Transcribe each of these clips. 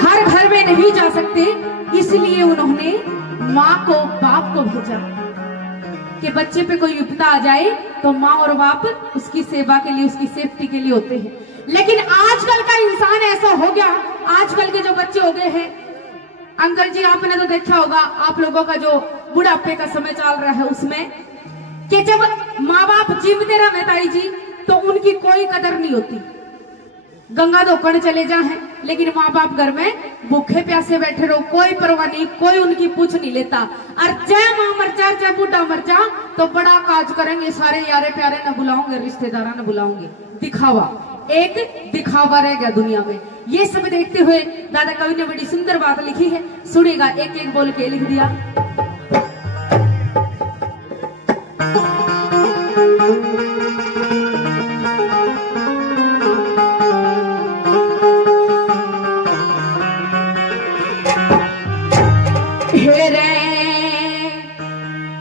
हर घर में नहीं जा सकते, इसलिए उन्होंने माँ को बाप को भेजा कि बच्चे पे कोई विपदा आ जाए तो माँ और बाप उसकी सेवा के लिए, उसकी सेफ्टी के लिए होते हैं। लेकिन आजकल का इंसान ऐसा हो गया, आजकल के जो बच्चे हो गए हैं, अंकल जी आपने तो देखा होगा, आप लोगों का जो बुढ़ापे का समय चल रहा है उसमें, कि जब माँ बाप जीवते रहे ताई जी तो उनकी कोई कदर नहीं होती। गंगा धोकड़ चले जा है, लेकिन माँ बाप घर में भूखे प्यासे बैठे रहो, कोई परवाह नहीं, कोई उनकी पूछ नहीं लेता। और जय माँ मर जा, जय बूढ़ा मर जा, तो बड़ा काज करेंगे, सारे यारे प्यारे न बुलाओगे, रिश्तेदारा न बुलाओगे। दिखावा, एक दिखावा रह गया दुनिया में। ये सब देखते हुए दादा कवि ने बड़ी सुंदर बात लिखी है, सुनेगा, एक एक बोल के लिख दिया।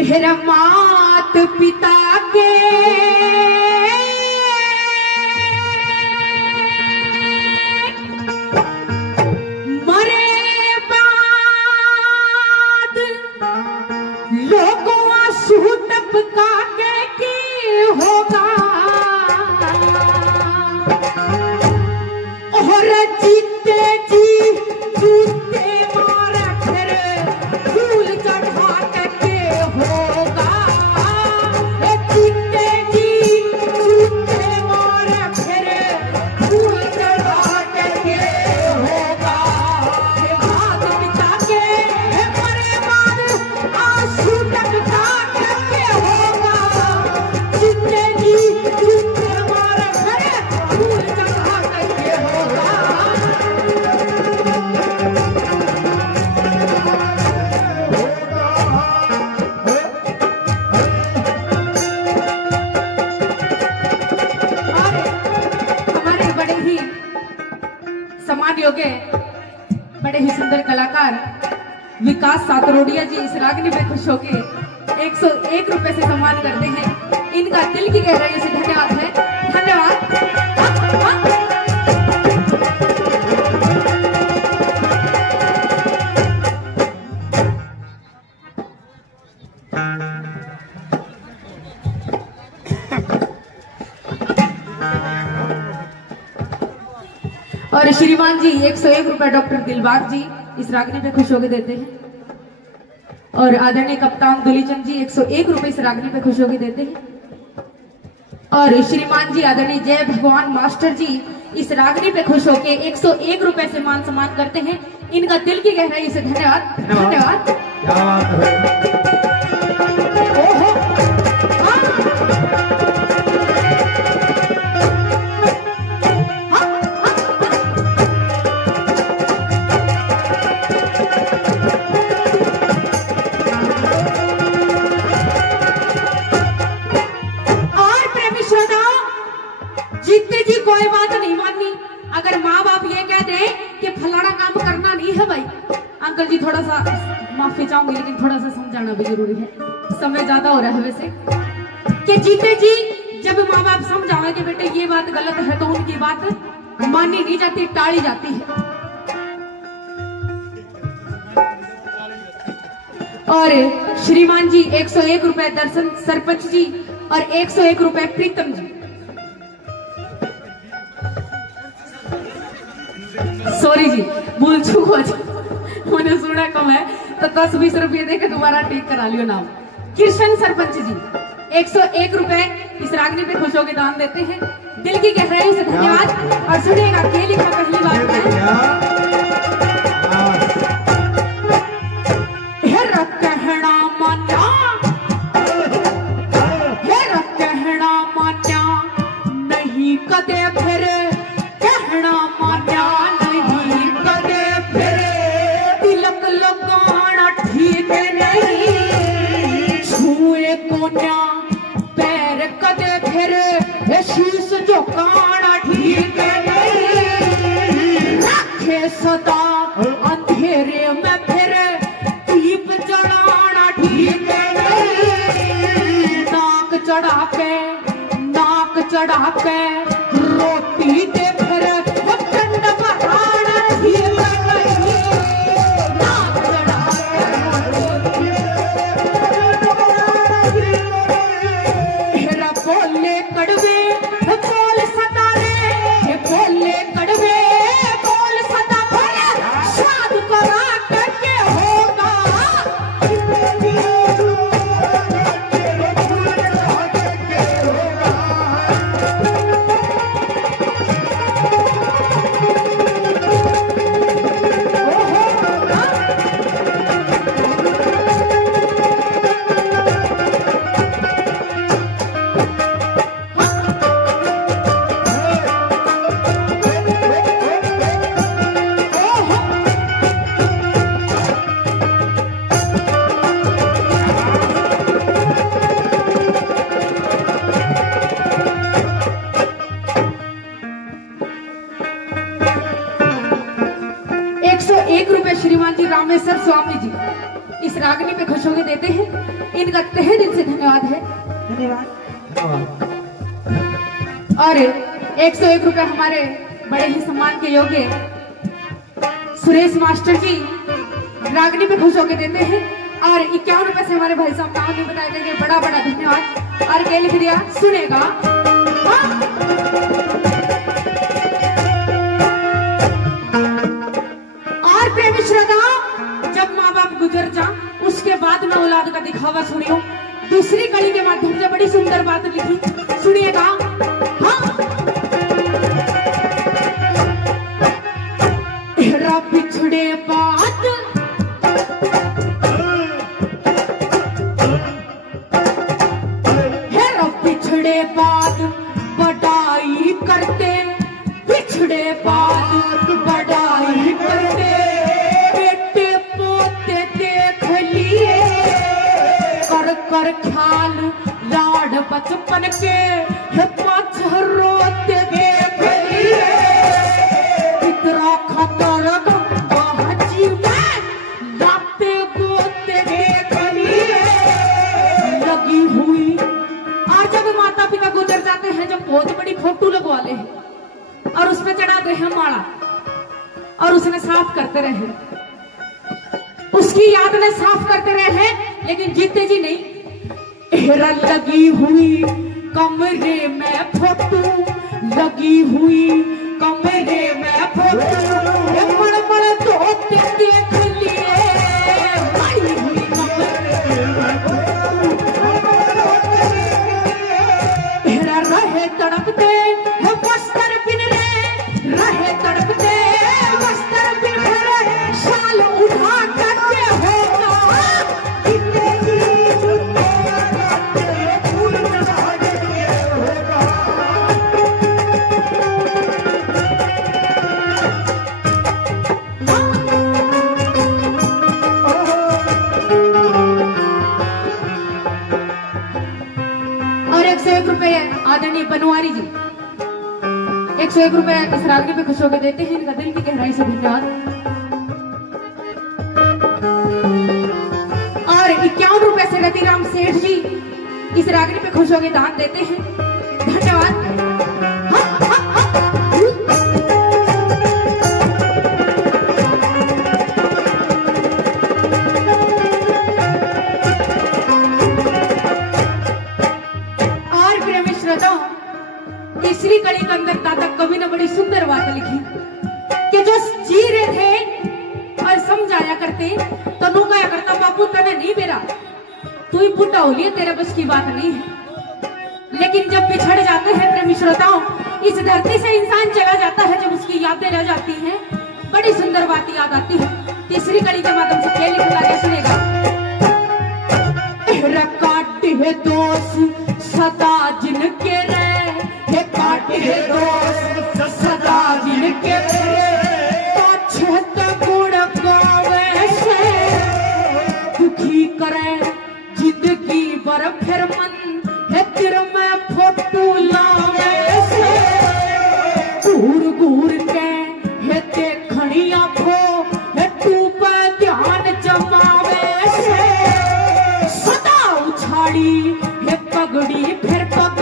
हेरे मात पिता के मरे बाद लोगों आंसू टपका के की होगा, और जीते जी जूते मारे फिर फूल चढ़ा के होगा, जीते जी जूते मारे फिर फूल चढ़ा के होगा। मात पिता के मरे बाद आंसू टपका के होगा, जीते जी जूते मारे फिर फूल चढ़ा के होगा। हमारे बड़े ही सम्मान योग्य, बड़े ही सुंदर कलाकार विकास सातरोडिया जी इस रागनी में खुश होके 101 रुपए से सम्मान करते हैं। इनका दिल की गहराई से धन्यवाद है, धन्यवाद। और श्रीमान जी 101 रुपए डॉक्टर दिलबाग जी इस रागनी पे खुश होकर देते हैं। और आदरणीय कप्तान दुलीचंद जी 101 रुपए इस रागनी पे खुश होकर देते हैं। और श्रीमान जी आदरणीय जय भगवान मास्टर जी इस रागनी पे खुश होकर 101 रुपए से मान सम्मान करते हैं। इनका दिल की गहराई से धन्यवाद, धन्यवाद। जीते जी कोई बात नहीं माननी, अगर माँ बाप ये कह दे कि फलाना काम करना नहीं है भाई, अंकल जी थोड़ा सा माफी चाहूंगी लेकिन थोड़ा सा समझाना भी जरूरी है, समय ज्यादा हो रहा है वैसे, कि जीते जी जब माँ बाप समझावे कि बेटे ये बात गलत है तो उनकी बात मानी नहीं जाती, टाली जाती है। और श्रीमान जी 101 रुपए दर्शन सरपंच जी और 101 रुपए प्रीतम जी। सॉरी जी, भूल चूक हो जी, मैंने सुना कम है तो 10-20 रुपये देकर दोबारा ठीक करा लियो नाम। कृष्ण सरपंच जी 101 रुपए इस रागनी पे खुश होकर दान देते हैं, दिल की गहराई से धन्यवाद। और सुनिएगा क्या लिखा पहली बात है, कहना मान्या, कहना मान्या नहीं कदे फिर, कहना मान्या नहीं कदे फिर, तिलक लगाना ठीक नहीं, छुए कोन्या पैर कदे फिर, शीश झुकाना ठीक नहीं, रखे सदा अंधेरे में फिर, दीप जलाना ठीक नहीं, नाक चढ़ा के रोटी दे फिर, ठंड बहाना ठीक 101 रुपए श्रीमान जी रामेश्वर स्वामी जी इस रागनी पे खुश होकर देते हैं। इनका तहे दिल से धन्यवाद है। धन्यवाद। और 101 रुपए हमारे बड़े ही सम्मान के योग्य सुरेश मास्टर जी रागनी पे खुश होकर देते हैं। और 51 रुपए से हमारे भाई साहब नाम नहीं बताए देंगे। बड़ा बड़ा धन्यवाद। और क्या लिख दिया सुनेगा। और प्रेमी श्रोता, जब माँ बाप गुजर जा उसके बाद में औलाद का दिखावा सुनियो। दूसरी कड़ी के माध्यम से बड़ी सुंदर बात लिखी, सुनिएगा। हाँ, पिछड़े बात हेरा पिछड़े बात बड़ाई करते, पिछड़े बात बड़ाई करते, बेटे पोते देख लिए कर कर ख्याल लाड बचपन के पाछर रोते देख लिए। इतना खतर लाते गोते देख लिए लगी हुई। और जब माता पिता गुजर जाते हैं, जब बहुत बड़ी फोटो लगवा ले और उसमें चढ़ाते हैं माला और उसने साफ करते रहे, उसकी याद में साफ करते रहे, लेकिन जीते जी नहीं। हेरा लगी हुई कमरे में फोटो, लगी हुई कमरे में फोटो, मड़ धोते देख लिए आई हुई कमरे में। हेरा रहे तड़पते वस्त्र बिन रे, रहे तड़पते वस्त्र बिन रे, शाल उठा करके होगा आदरणीय बनवारी जी 101 रुपए इस रागनी पे खुश होकर देते हैं। इनका दिल की गहराई से धन्यवाद। और 51 रुपए से रतिराम सेठ जी इस रागनी पे खुश होकर दान देते हैं। धन्यवाद। तीसरी कड़ी के अंदर दादा कवि ने बड़ी सुंदर बात लिखी कि जो जी रहे थे और समझाया करते तो नु कहा करता बापू तने नहीं बेरा, तू ही बुढ़ा हो लिया, तेरे बस की बात नहीं है। लेकिन जब बिछड़ जाते हैं प्रेमी श्रोताओं, इस धरती से इंसान चला जाता है, जब उसकी यादें रह जाती हैं, बड़ी सुंदर बात याद आती है। तीसरी कड़ी के माध्यम से क्या लिखा गया सुनेगा। काटे है दोस्त सदा जिनके रहे, काटे है दोस्त सदा जिनके गुण गावे से दुखी करे जिंदगी बर फिर मन है तिर में फोटो लावे से घूर घूर के है देखनिया खो है तू पे ध्यान जमावे से सदा उछाड़ी है पगड़ी फिर पग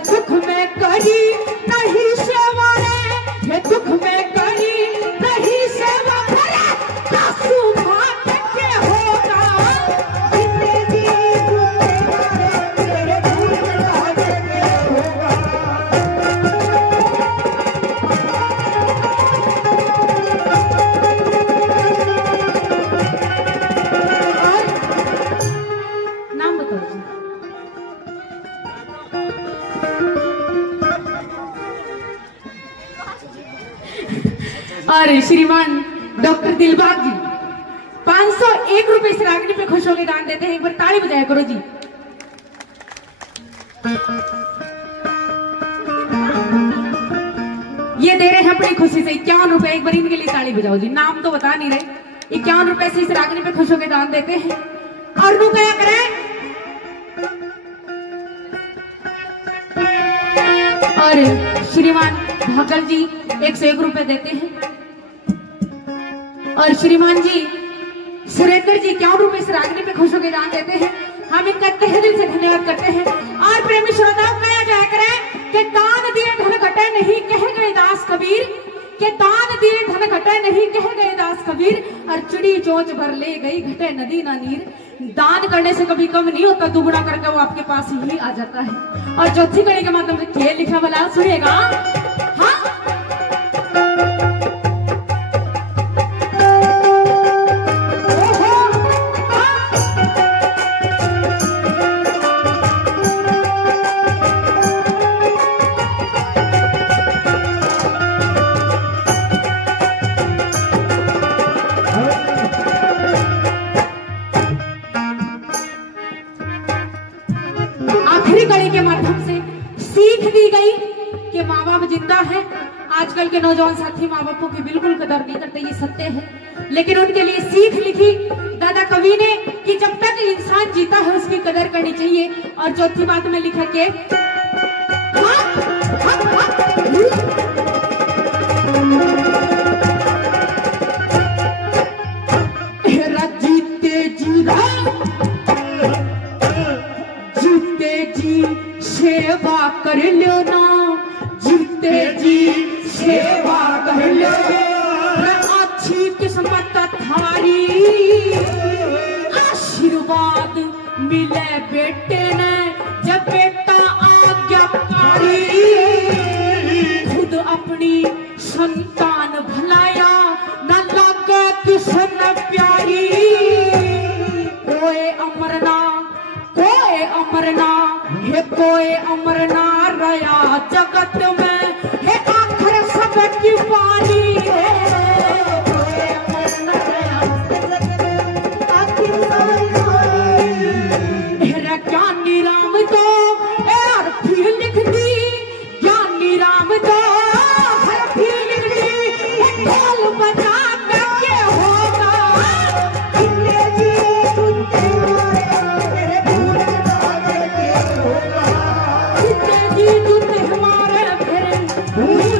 दुख में करी नहीं सेवा रे, ये दुख में करी नहीं सेवा करे कासू भाग के होगा तेरे दूर भाग के होगा। नाम बताओ जी। और श्रीमान डॉक्टर दिलबाग जी 501 रुपए इस रागनी पे खुश होकर दान देते हैं। एक बार ताली बजाया करो जी। ये दे रहे हैं बड़ी खुशी से 51 रुपए। एक बार इनके लिए ताली बजाओ जी। नाम तो बता नहीं रहे। 51 रुपए से इस रागनी पे खुश होकर दान देते हैं। और नु क्या करे और श्रीमान भागल जी 101 रुपए देते हैं और श्रीमान जी सुरेंद्र जी 51 रुपए इस रागनी पे खुश होकर दान देते हैं। हम इनका तहे दिल से धन्यवाद करते हैं। और प्रेमी श्रोताओं कहा जाया करे कि दान दिए धन घटे नहीं कह गए दास कबीर, के दान दिए धन घटे नहीं कह गए दास कबीर, और चिड़ी चोंच भर ले गई घटे नदी ना नीर। दान करने से कभी कम नहीं होता, दुगुना करके वो आपके पास ही आ जाता है। और चौथी कड़ी के माध्यम से खेल लिखा वाला सुनिएगा। हाँ जिंदा है। आजकल के नौजवान साथी माँ बापों की बिल्कुल कदर नहीं करते, ये सत्य है। लेकिन उनके लिए सीख लिखी दादा कवि ने कि जब तक इंसान जीता है उसकी कदर करनी चाहिए। और चौथी बात में लिखा के जीते जी सेवा कर लो ना, जीते जी सेवा कर लो, अच्छी किस्मत थारी, आशीर्वाद मिले बेटे ने जब बेटा आज्ञाकारी, खुद अपनी संतान भलाया न लगे किसन प्यारी। कोई अमरना कोई अमरना हे कोई अमरना रया जगत में, हे आखिर सबकी पानी है। कोई अमरना रया जगत में, आखिर हेरा ज्ञानी राम तो यार फिर लिख दी, ज्ञानी राम तो हर फिर लिख दी, ढोल बजा करके होगा जी